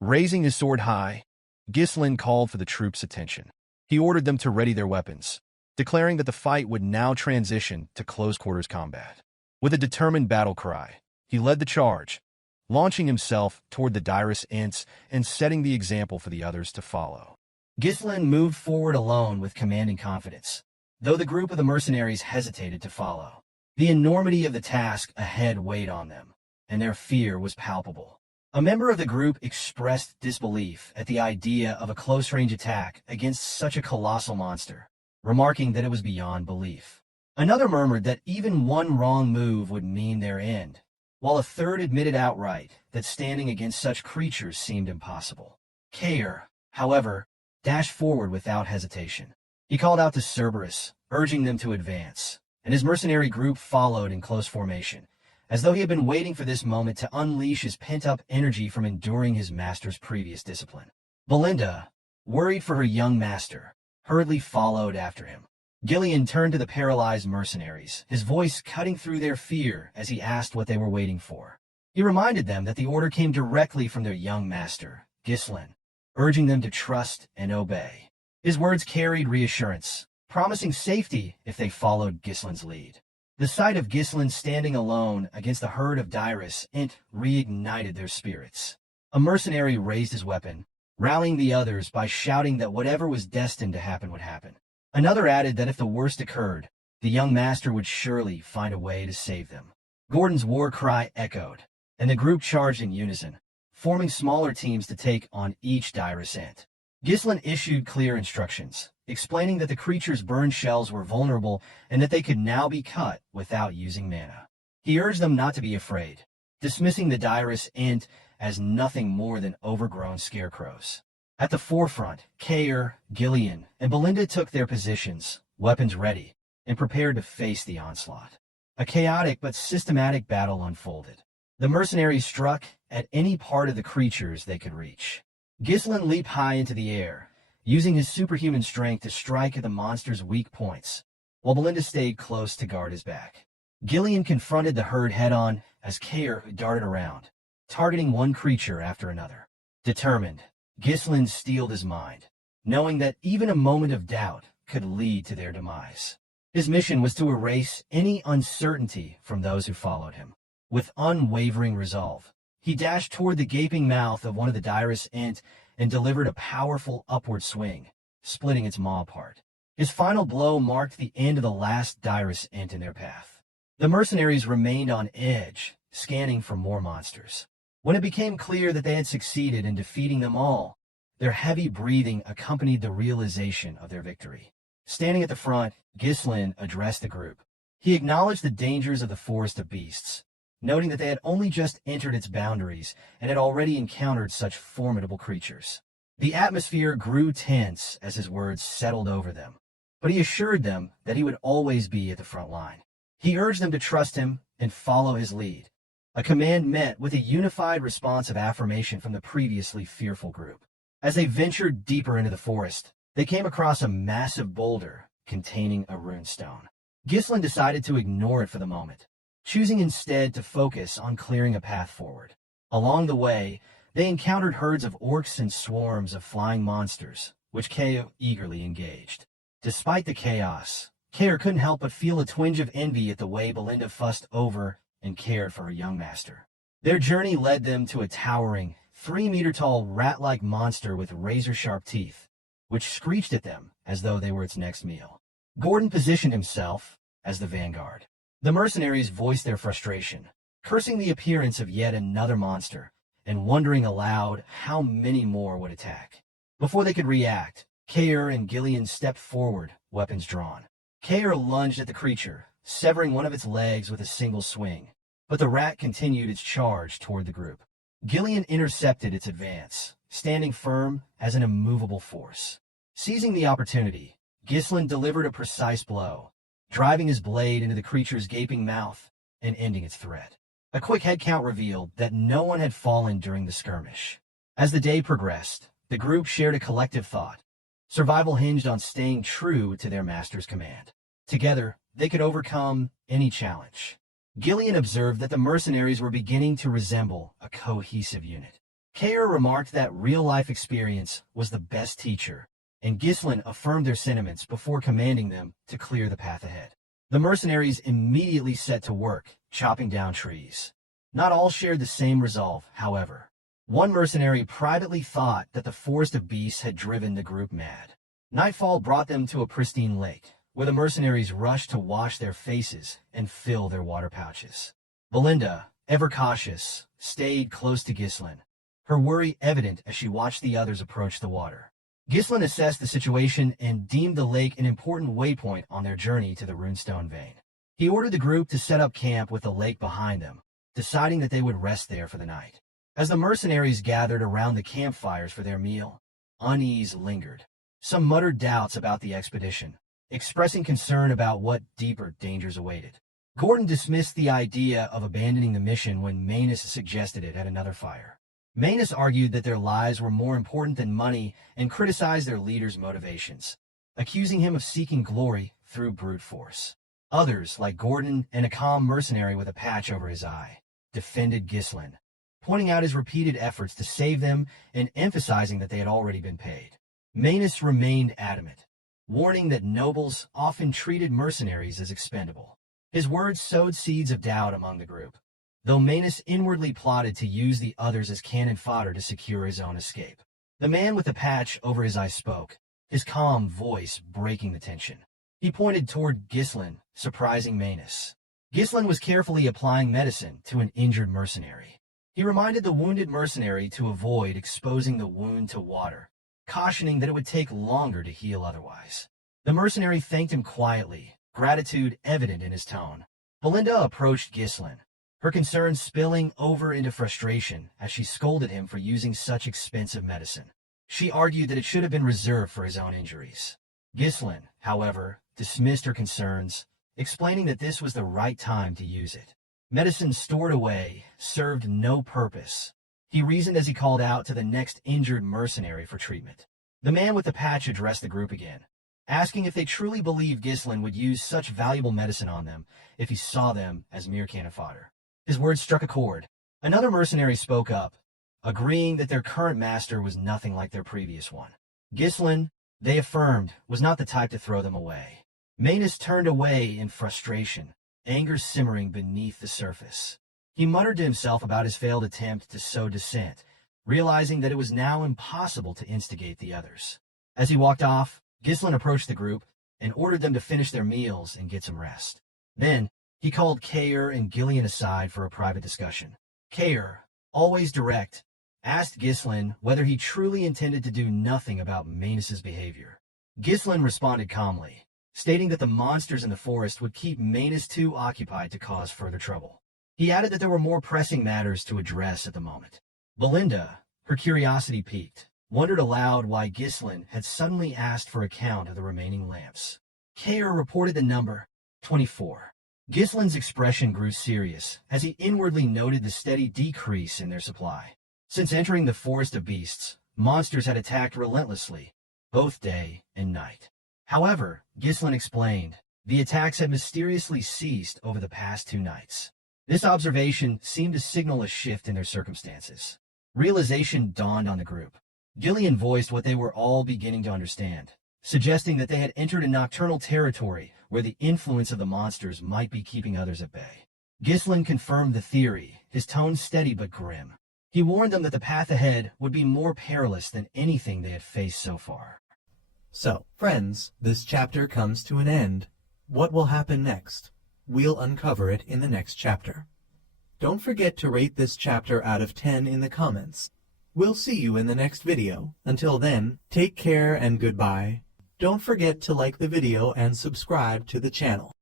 Raising his sword high, Ghislain called for the troops' attention. He ordered them to ready their weapons, declaring that the fight would now transition to close-quarters combat. With a determined battle cry, he led the charge, launching himself toward the direst Ents and setting the example for the others to follow. Ghislain moved forward alone with commanding confidence, though the group of the mercenaries hesitated to follow. The enormity of the task ahead weighed on them, and their fear was palpable. A member of the group expressed disbelief at the idea of a close-range attack against such a colossal monster, remarking that it was beyond belief. Another murmured that even one wrong move would mean their end, while a third admitted outright that standing against such creatures seemed impossible. Kair, however, dashed forward without hesitation. He called out to Cerberus, urging them to advance, and his mercenary group followed in close formation, as though he had been waiting for this moment to unleash his pent-up energy from enduring his master's previous discipline. Belinda, worried for her young master, hurriedly followed after him. Ghislain turned to the paralyzed mercenaries, his voice cutting through their fear as he asked what they were waiting for. He reminded them that the order came directly from their young master, Ghislain, urging them to trust and obey. His words carried reassurance, promising safety if they followed Ghislain's lead. The sight of Ghislain standing alone against the herd of direst Ents reignited their spirits. A mercenary raised his weapon, rallying the others by shouting that whatever was destined to happen would happen. Another added that if the worst occurred, the young master would surely find a way to save them. Gordon's war cry echoed, and the group charged in unison, forming smaller teams to take on each direst Ent. Ghislain issued clear instructions, explaining that the creature's burned shells were vulnerable and that they could now be cut without using mana. He urged them not to be afraid, dismissing the direst Ent as nothing more than overgrown scarecrows. At the forefront, Kair, Ghislain, and Belinda took their positions, weapons ready, and prepared to face the onslaught. A chaotic but systematic battle unfolded. The mercenaries struck at any part of the creatures they could reach. Ghislain leaped high into the air, using his superhuman strength to strike at the monster's weak points, while Belinda stayed close to guard his back. Ghislain confronted the herd head-on as Kair darted around, targeting one creature after another. Determined, Ghislain steeled his mind, knowing that even a moment of doubt could lead to their demise. His mission was to erase any uncertainty from those who followed him. With unwavering resolve, he dashed toward the gaping mouth of one of the direst Ent and delivered a powerful upward swing, splitting its maw apart. His final blow marked the end of the last direst Ent in their path. The mercenaries remained on edge, scanning for more monsters. When it became clear that they had succeeded in defeating them all, their heavy breathing accompanied the realization of their victory. Standing at the front, Ghislain addressed the group. He acknowledged the dangers of the forest of beasts, noting that they had only just entered its boundaries and had already encountered such formidable creatures. The atmosphere grew tense as his words settled over them, but he assured them that he would always be at the front line. He urged them to trust him and follow his lead, a command met with a unified response of affirmation from the previously fearful group. As they ventured deeper into the forest, they came across a massive boulder containing a runestone. Ghislain decided to ignore it for the moment, choosing instead to focus on clearing a path forward. Along the way, they encountered herds of orcs and swarms of flying monsters, which Kair eagerly engaged. Despite the chaos, Kair couldn't help but feel a twinge of envy at the way Belinda fussed over and cared for her young master. Their journey led them to a towering, 3-meter-tall rat-like monster with razor-sharp teeth, which screeched at them as though they were its next meal. Gordon positioned himself as the vanguard. The mercenaries voiced their frustration, cursing the appearance of yet another monster, and wondering aloud how many more would attack. Before they could react, Kair and Ghislain stepped forward, weapons drawn. Kair lunged at the creature, severing one of its legs with a single swing, but the rat continued its charge toward the group. Ghislain intercepted its advance, standing firm as an immovable force. Seizing the opportunity, Ghislain delivered a precise blow, driving his blade into the creature's gaping mouth and ending its threat. A quick head count revealed that no one had fallen during the skirmish. As the day progressed, the group shared a collective thought. Survival hinged on staying true to their master's command. Together, they could overcome any challenge. Ghislain observed that the mercenaries were beginning to resemble a cohesive unit. Kair remarked that real-life experience was the best teacher, and Ghislain affirmed their sentiments before commanding them to clear the path ahead. The mercenaries immediately set to work, chopping down trees. Not all shared the same resolve, however. One mercenary privately thought that the Forest of Beasts had driven the group mad. Nightfall brought them to a pristine lake, where the mercenaries rushed to wash their faces and fill their water pouches. Belinda, ever cautious, stayed close to Ghislain, her worry evident as she watched the others approach the water. Ghislain assessed the situation and deemed the lake an important waypoint on their journey to the runestone vein. He ordered the group to set up camp with the lake behind them, deciding that they would rest there for the night. As the mercenaries gathered around the campfires for their meal, unease lingered. Some muttered doubts about the expedition, expressing concern about what deeper dangers awaited. Gordon dismissed the idea of abandoning the mission when Manus suggested it at another fire. Manus argued that their lives were more important than money and criticized their leader's motivations, accusing him of seeking glory through brute force. Others, like Gordon and a calm mercenary with a patch over his eye, defended Ghislain, pointing out his repeated efforts to save them and emphasizing that they had already been paid. Manus remained adamant, warning that nobles often treated mercenaries as expendable. His words sowed seeds of doubt among the group, though Manus inwardly plotted to use the others as cannon fodder to secure his own escape. The man with the patch over his eye spoke, his calm voice breaking the tension. He pointed toward Ghislain, surprising Manus. Ghislain was carefully applying medicine to an injured mercenary. He reminded the wounded mercenary to avoid exposing the wound to water, cautioning that it would take longer to heal otherwise. The mercenary thanked him quietly, gratitude evident in his tone. Belinda approached Ghislain, her concerns spilling over into frustration as she scolded him for using such expensive medicine. She argued that it should have been reserved for his own injuries. Ghislain, however, dismissed her concerns, explaining that this was the right time to use it. Medicine stored away served no purpose, he reasoned as he called out to the next injured mercenary for treatment. The man with the patch addressed the group again, asking if they truly believed Ghislain would use such valuable medicine on them if he saw them as mere cannon fodder. His words struck a chord. Another mercenary spoke up, agreeing that their current master was nothing like their previous one. Ghislain, they affirmed, was not the type to throw them away. Manus turned away in frustration, anger simmering beneath the surface. He muttered to himself about his failed attempt to sow dissent, realizing that it was now impossible to instigate the others. As he walked off, Ghislain approached the group and ordered them to finish their meals and get some rest. Then, he called Kair and Ghislain aside for a private discussion. Kair, always direct, asked Ghislain whether he truly intended to do nothing about Manus's behavior. Ghislain responded calmly, stating that the monsters in the forest would keep Manus too occupied to cause further trouble. He added that there were more pressing matters to address at the moment. Belinda, her curiosity piqued, wondered aloud why Ghislain had suddenly asked for a count of the remaining lamps. Kair reported the number 24. Ghislain's expression grew serious as he inwardly noted the steady decrease in their supply. Since entering the Forest of Beasts, monsters had attacked relentlessly, both day and night. However, Ghislain explained, the attacks had mysteriously ceased over the past 2 nights. This observation seemed to signal a shift in their circumstances. Realization dawned on the group. Ghislain voiced what they were all beginning to understand, suggesting that they had entered a nocturnal territory where the influence of the monsters might be keeping others at bay. Ghislain confirmed the theory, his tone steady but grim. He warned them that the path ahead would be more perilous than anything they had faced so far. So, friends, this chapter comes to an end. What will happen next? We'll uncover it in the next chapter. Don't forget to rate this chapter out of 10 in the comments. We'll see you in the next video. Until then, take care and goodbye. Don't forget to like the video and subscribe to the channel.